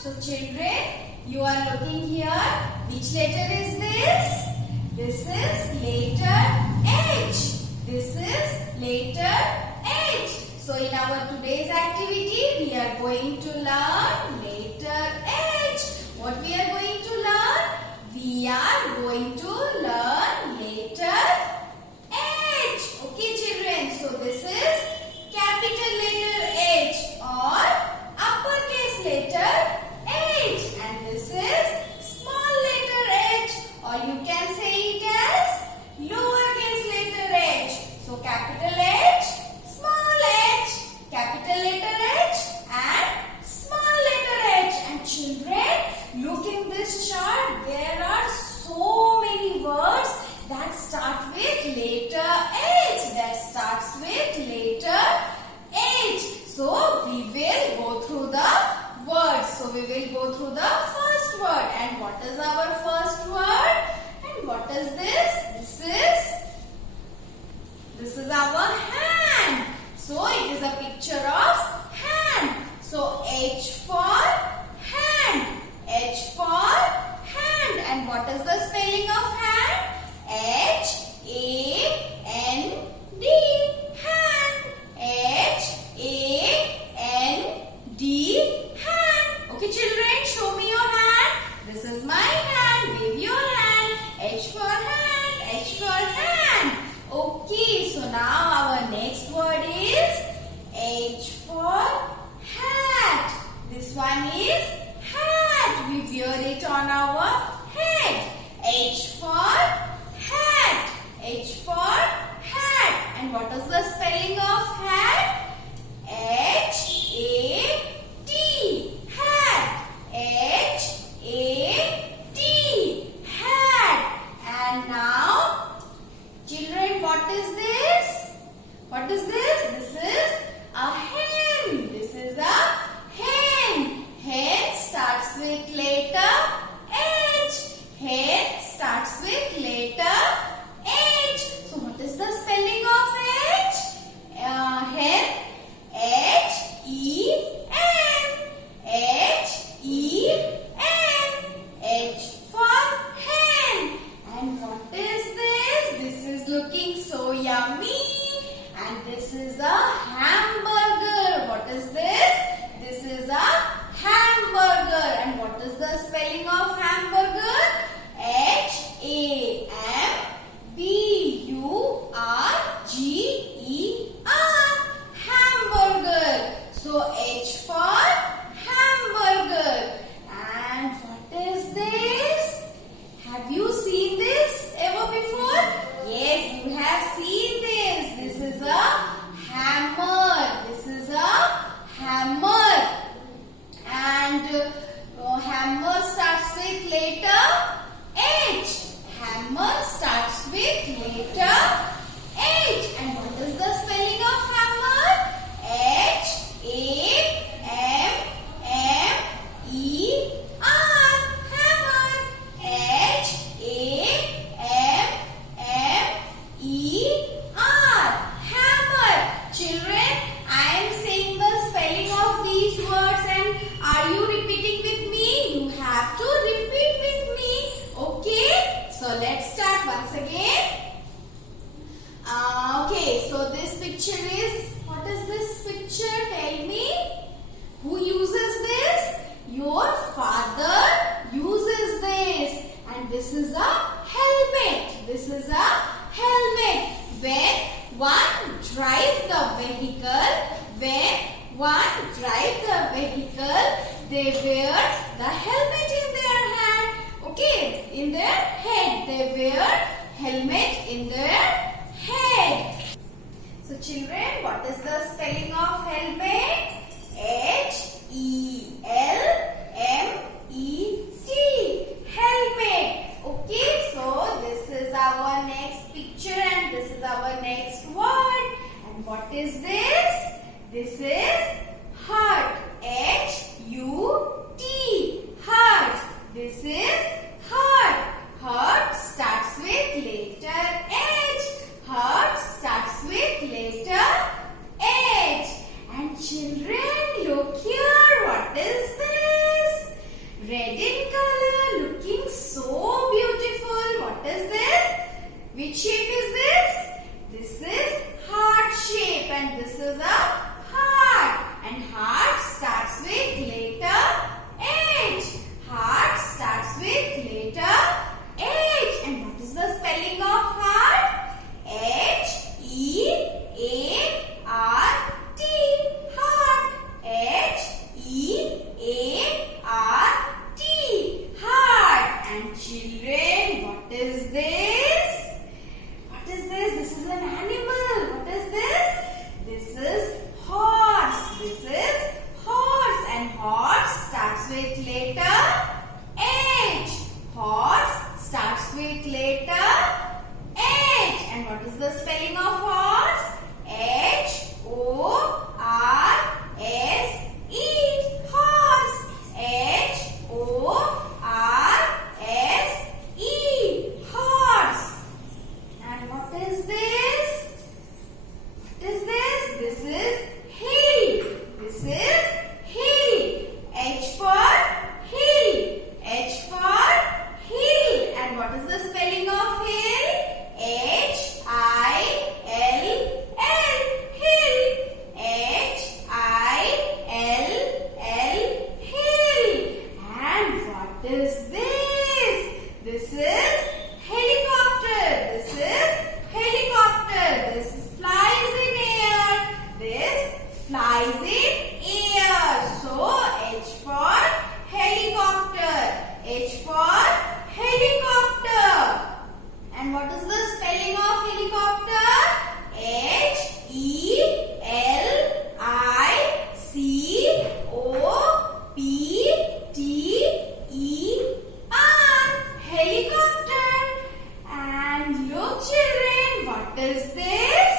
So children, you are looking here. Which letter is this? This is letter H. This is letter H. So in our today's activity, we are going to learn letter H. What we are going to learn? We are going to learn letter H. Okay children, so this is capital letter H or uppercase letter H, and this is small letter H, or you can say it as lowercase letter H. So capital H, small h, capital letter H and small letter H. And children, look in this chart, there are so many words that start with letter H, that starts with letter H. So we will go through the words. So we will go through the first word. And what is our first word? And what is this? This is our hand. So it is a picture of hand. So H for hand. H for hand. And what is the spelling of hand? H-A-N-D. Hand. H-A-N-D. Hand. Okay children, show me your hand. This is my hand. Wave your hand. H for hand. H for hand. Okay, so now our next word is H for hat. This one is hat. We wear it on our head. H for hat. H for hat. And what is the spelling of hat? H-A-T. Hat. H-A-T. Hat. And now, children, what is this? What is this? This is a hen. This is a hen. Hen starts with letter H. Hen starts with letter H. So what is the spelling of H? Hen. H-E-N. H-E-N. H for hen. And what is this? This is looking so yummy. And this is a hamburger. What is this? This is a hamburger. And what is the spelling of hamburger? H-A-M-B-U-R-G-E-R. Hamburger. So H for hamburger. And what is this? Have you seen this ever before? Yes, you have seen this. This is a hammer. This is a hammer. And hammer starts with letter H. Hammer starts with letter H. And what is the spelling of hammer? H-A-M-M-E-R. Hammer. H-A-M-M-E-R. Hammer. Children, I am saying the spelling of these words, and are you repeating with me? You have to repeat with me. Okay? So let's start once again. Okay, so this picture is, what is this picture? Tell me. Who uses this? Your father uses this. And this is a helmet. This is a helmet. When one drives the vehicle, they wear the helmet in their hand. Okay, in their head. They wear helmet in their head. So children, what is the spelling of helmet? H-E-L-M-E-T. Helmet. Okay, so this is our next picture and this is our next word. And what is this? This is heart. H-U-T. Heart. This is heart. Heart starts with letter H. Heart starts with letter H. And children, look here. What is this? flies in air. So H for helicopter. H for helicopter. And what is the spelling of helicopter? Helicopter. Helicopter. And look children, what is this?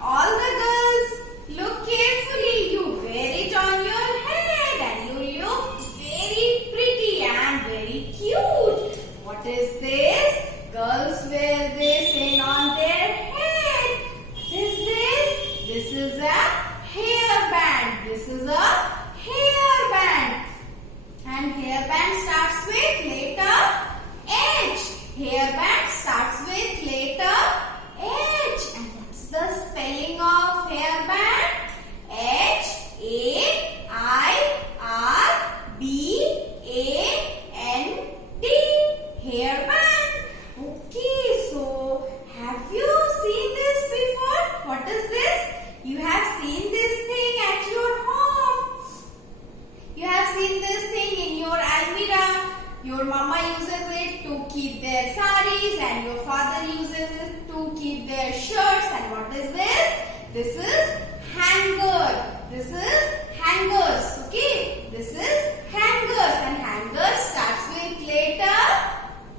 All the girls, look carefully. You wear it on your head and you look very pretty and very cute. What is this? Girls wear this in on their head. What is this? This is a hairband. This is a hairband. And hairband starts with letter H. Hairband starts with letter H. And what's the spelling of hairband? H-A-I-R-B-A-N-D. Hairband. Okay, so have you seen this before? What is this? You have seen this thing at your home. You have seen this thing in your almirah. Your mama uses it to keep their saris and your father uses it to keep their shirts. And what is this? This is hanger. This is hangers. Okay. This is hangers. And hanger starts with letter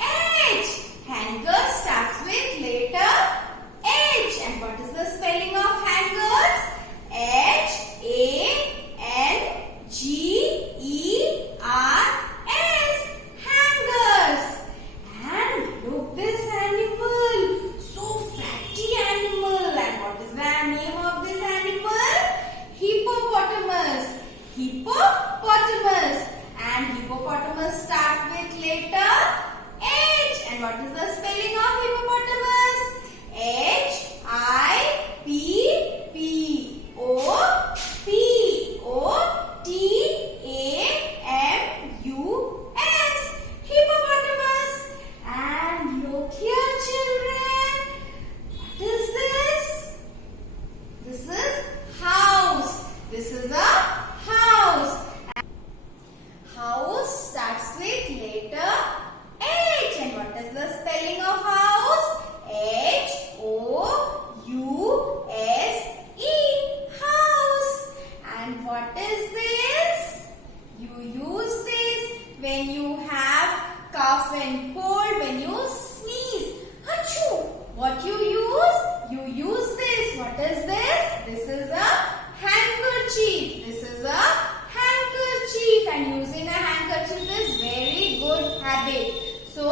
H. Hanger starts with letter H. And what is the spelling of hangers? H-A-N-G-E-R-S. Hangers. And look this animal. So fatty animal. And what is the name of this animal? Hippopotamus. Hippopotamus. And hippopotamus start with letter H. And what is the spelling of hippopotamus? H-I-P-P-O-T-A-M-U-S. Hippopotamus. And look here children. What is this? This is house. This is a house. House starts with letter H. And what is the spelling of house? H-O-U-S-E. House. And what is this? You use this when you have cough and cold, when you sneeze. Achoo! What you use? You use this. What is this? This is a handkerchief. This is a handkerchief. And using a handkerchief is very good habit. So,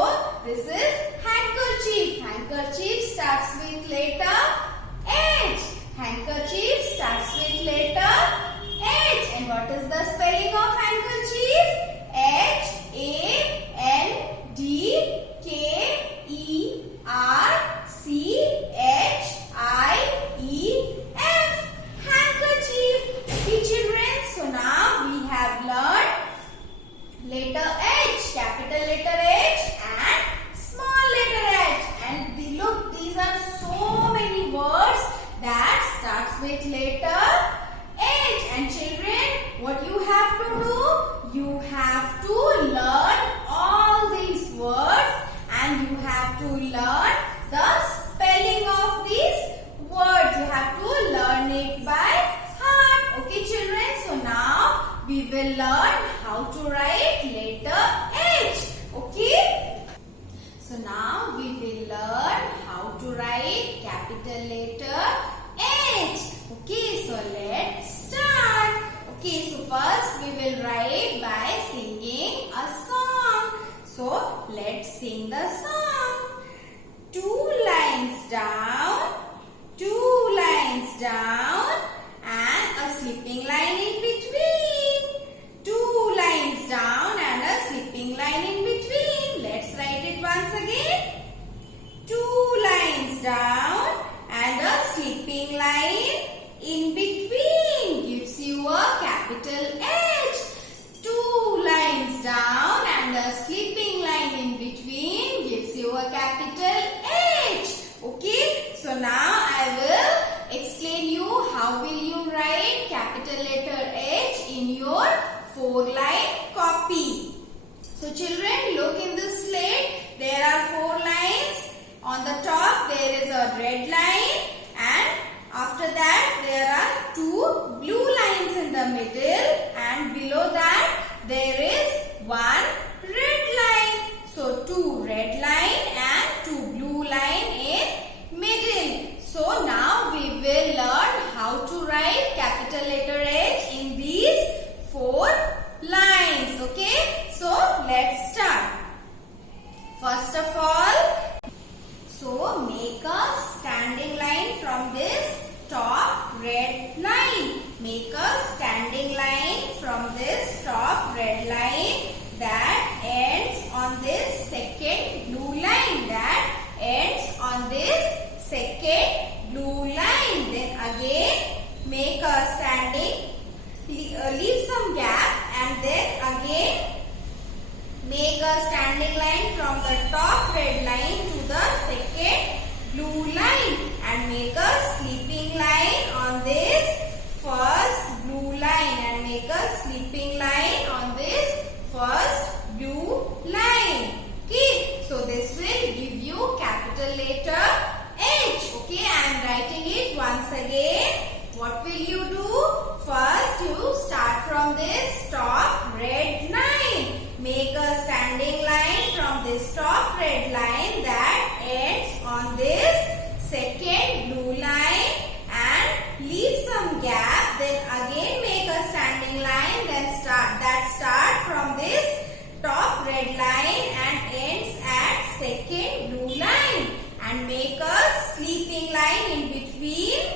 this is handkerchief. Handkerchief starts with letter H. Handkerchief starts with letter H. And what is the spelling of handkerchief? H-A-N-D-K-E-R-C-H-I-E-F. Handkerchief. Okay children, so now we have learned letter H, capital letter H and small letter H. And look, these are so many words that starts with letter H. And children, what you have to do? You have to learn all these words and you have to learn the spelling of these words. You have to learn it by heart. Okay children, so now we will learn how to write letter H. Okay. So now we will learn how to write capital letter H. Okay, so let's start. Okay, so first we will write by singing a song. So let's sing the song. 2 lines down, 2 lines down, and a slipping line in between. 2 lines down and a slipping line in between. Let's write it once again. 2 lines down and a slipping line in between gives you a capital H. 2 lines down and a slipping line in between gives you a capital H. Okay, so now I will explain you how will you 4-line copy. So children, look in this slate. There are 4 lines. On the top there is a red line, and after that there are 2 blue lines in the middle, and below that there is 1 red line. So 2 red line and 2 blue line in middle. So now we will learn how to write capital letter H in these 4 lines. Okay, so let's start. First of all, so make a standing line from this top red line. Make a standing line from this top red line that ends on this second blue line. That ends on this second blue line. Then again make a standing, leave some gap, and then again make a standing line from the top red line to the second blue line, and make a sleeping line on this first blue line, and make a sleeping line on this first blue line. Okay, so this will give you capital letter H. Okay, I am writing it once again. What will you do? First you start from this top red line. Make a standing line from this top red line that ends on this second blue line, and leave some gap. Then again make a standing line, then start from this top red line and ends at second blue line, and make a sleeping line in between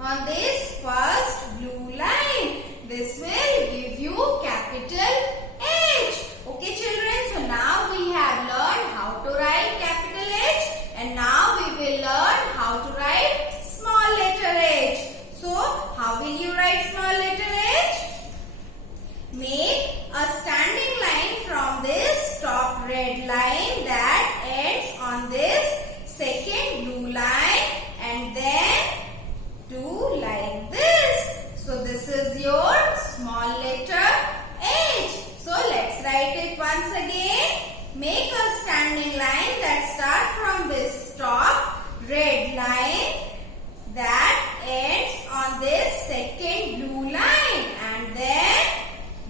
on this first blue line. This will give you capital H. Okay children, so now we have learned how to write capital H, and now we will learn how to write small letter H. So how will you write small letter H? Make a standing line from this top red line that ends on this second blue line, and then do like this. So this is your small letter H. So let's write it once again. Make a standing line that starts from this top red line that ends on this second blue line, and then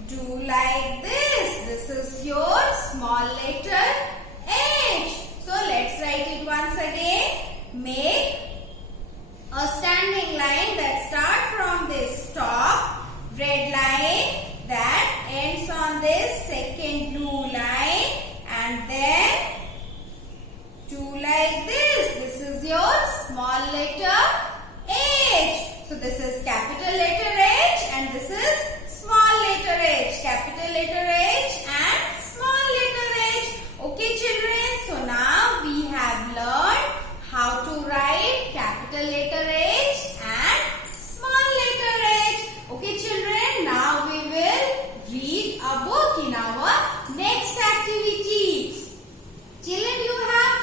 do like this. This is your small letter H. So let's write it once again. Make a standing line that starts from this top red line that ends on this second blue line, and then do like this. This is your small letter H. So this is capital letter H, and this is small letter H. Capital letter H and small letter H. Okay children, so now we have learned how to write capital letter H and small letter H. Okay children, now we will read a book in our next activity. Children, you have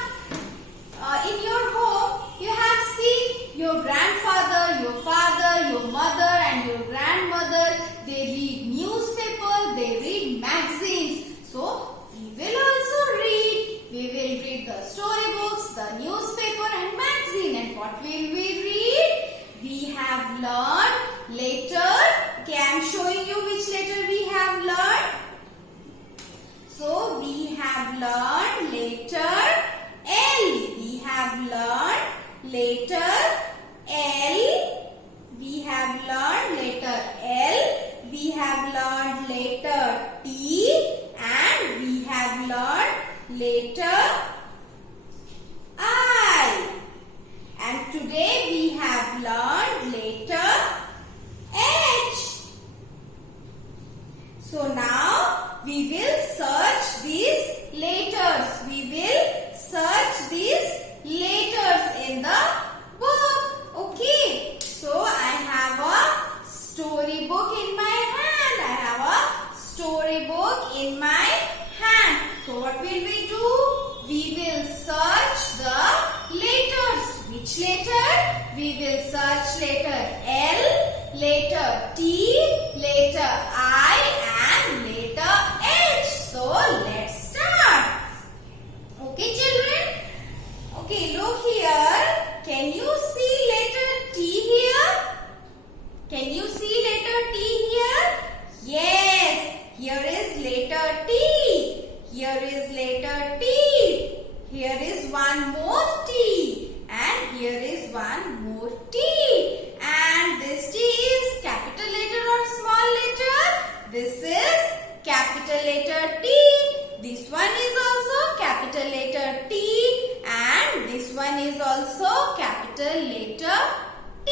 in your home, you have seen your grandfather, your father, your mother and your grandmother. They read newspaper, they read magazines. So we will also read. We will read the storybooks, the newspaper and magazine. And what will we read? We have learned letter. Okay, I am showing you which letter we have learned. So we have learned letter L. We have learned letter L. We have learned letter L. We have learned letter T, and we have learned letter I. And today we have learned letter H. So now we will search these letters. We will search these letters in the book. Okay. So I have a storybook in my hand. I have a storybook in my hand. So what will we do? We will search the letters. Which letter? We will search letter L, letter T, letter I So let's start. Okay, children. Okay, look here. Can you see letter T here? Can you see letter T here? Yes. Here is letter T. Here is letter T. Here is one more T. And here is one more T. And this T is capital letter or small letter? This is capital letter T. This one is also capital letter T. And this one is also capital letter T.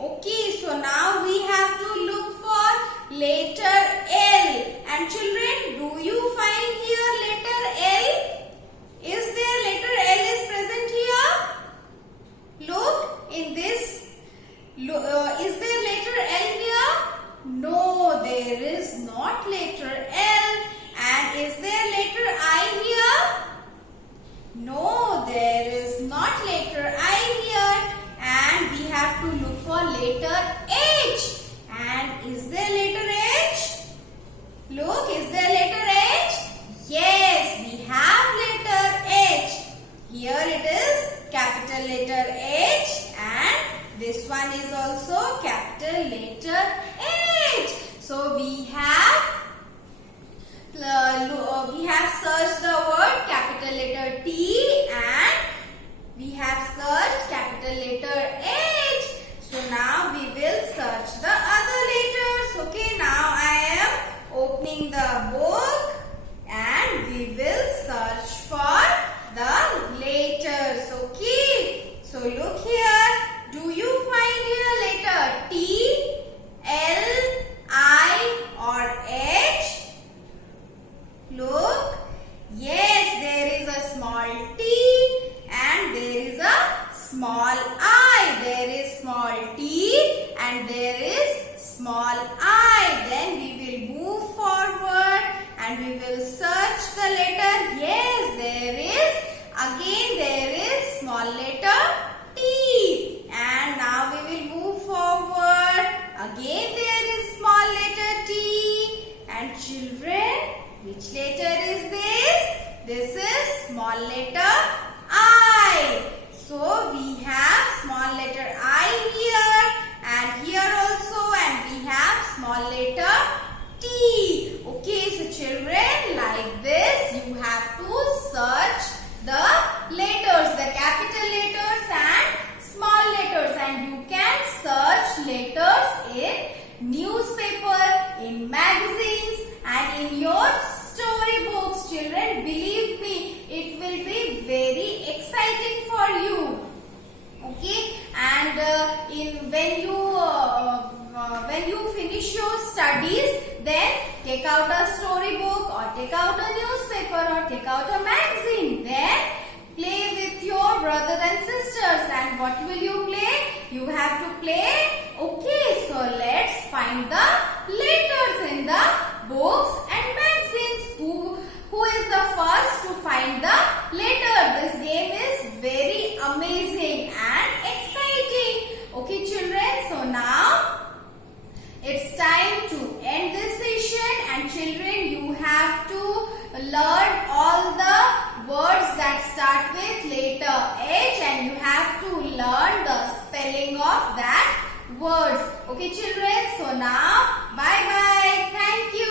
Okay, so now we have to look for letter L. And children, do you find here letter L? Is there letter L is present here? Look in this. Is there letter L here? No, there is not letter L. And is there letter I here? No, there is not letter I here. And we have to look for letter H. And is there letter H? Look, is there letter H? Yes, we have letter H. Here it is capital letter H and this one is also capital letter H. So we have searched the word capital letter T and we have searched capital letter H. So now we will search the other letters. Okay, now I am opening the book and we will search for the letters. Okay, so look here. Do you find here letter T, L, I or H? Look. Yes, there is a small T and there is a small I. There is small T and there is small I. Then we will move forward and we will search the letter. Yes, there is. Again there is small letter T. And now we will move forward. Again there is small letter T. And children, which letter is this? This is small letter I. So we have small letter I here and here also, and we have small letter T. Okay, so children, like this you have to search the letters, the capital letters and small letters, and you can search letters in newspaper, in magazines and in your storybooks. Children, believe me, it will be very exciting for you. Okay, and when you finish your studies, then take out a storybook or take out a newspaper or take out a magazine. Then play with your brothers and sisters. And what will you play? You have to play. Okay, so let's find the letters in the books and magazines. Who is the first to find the letter? This game is very amazing and exciting. Okay, children, so now it's time to end this session, and children, you have to learn all the words that start with letter H and you have to learn the spelling of that words. Okay, children, so now bye bye. Thank you.